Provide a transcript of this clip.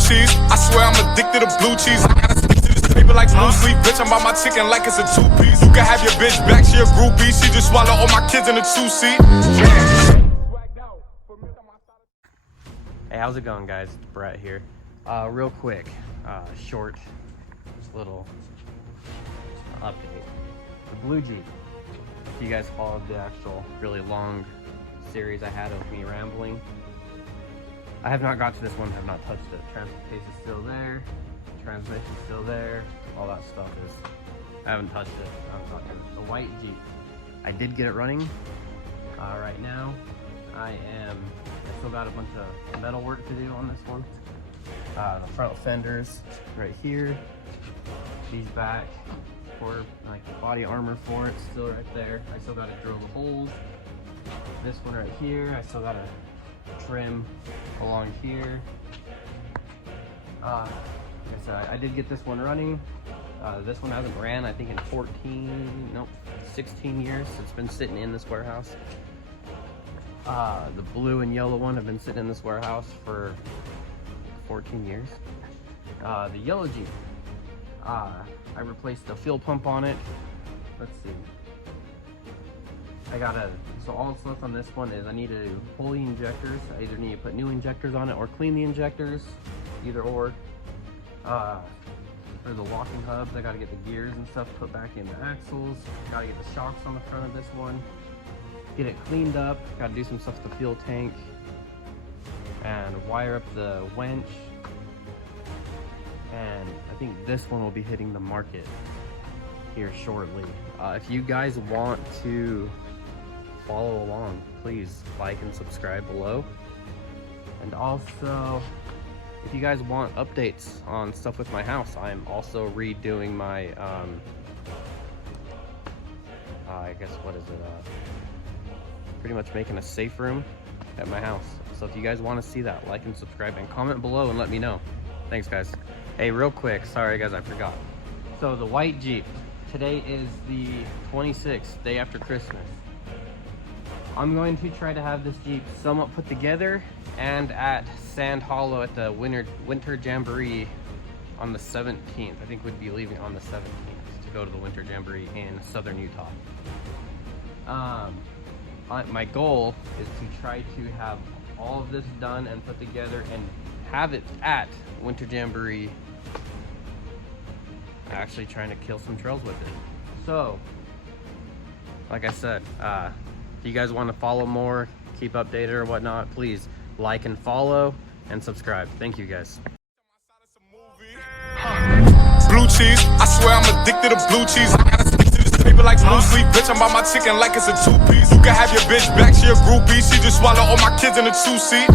cheese. I swear I'm addicted to blue cheese. I gotta stick to this paper like blue sleep. Bitch, I'm on my chicken like it's a two-piece. You can have your bitch back, she a groupie. She just swallow all my kids in a two-seat. Hey, how's it going, guys? It's Brett here. Real quick, short, just little update. The Blue Jeep. If you guys followed the actual really long series I had of me rambling, I have not got to this one, have not touched it. Transfer case is still there, transmission still there, all that stuff is, I haven't touched it. I'm talking the white Jeep. I did get it running. Right now, I still got a bunch of metal work to do on this one. The front fenders right here, these back, or like the body armor for it still right there. I still got to drill the holes. This one right here, I still got to trim along here. Like I said, I did get this one running. This one hasn't ran, I think, in 16 years. It's been sitting in this warehouse. The blue and yellow one have been sitting in this warehouse for 14 years. The yellow Jeep, I replaced the fuel pump on it. Let's see. So all that's left on this one is I need to pull the injectors. I either need to put new injectors on it or clean the injectors, either or. For the locking hubs, I gotta get the gears and stuff put back in the axles. Gotta get the shocks on the front of this one. Get it cleaned up. Gotta do some stuff with the fuel tank. And wire up the winch. And I think this one will be hitting the market here shortly. If you guys want to follow along, please like and subscribe below. And also, if you guys want updates on stuff with my house, I'm also redoing my I guess, what is it, pretty much making a safe room at my house. So if you guys want to see that, like and subscribe and comment below and let me know. Thanks, guys. Hey, real quick, sorry guys, I forgot. So the white Jeep, today is the 26th, day after Christmas. I'm going to try to have this Jeep somewhat put together and at Sandhollow at the winter Jamboree on the 17th. I think we'd be leaving on the 17th to go to the winter Jamboree in southern Utah. My goal is to try to have all of this done and put together and have it at winter Jamboree. Actually trying to kill some trails with it. So, like I said, if you guys want to follow more, keep updated or whatnot, please like and follow and subscribe. Thank you, guys. Blue cheese, I swear I'm addicted to blue cheese. I gotta stick to this paper like blue sleep. Bitch, I'm on my chicken like it's a two-piece. You can have your bitch back, she a groupie. She just swallow all my kids in a two-seat.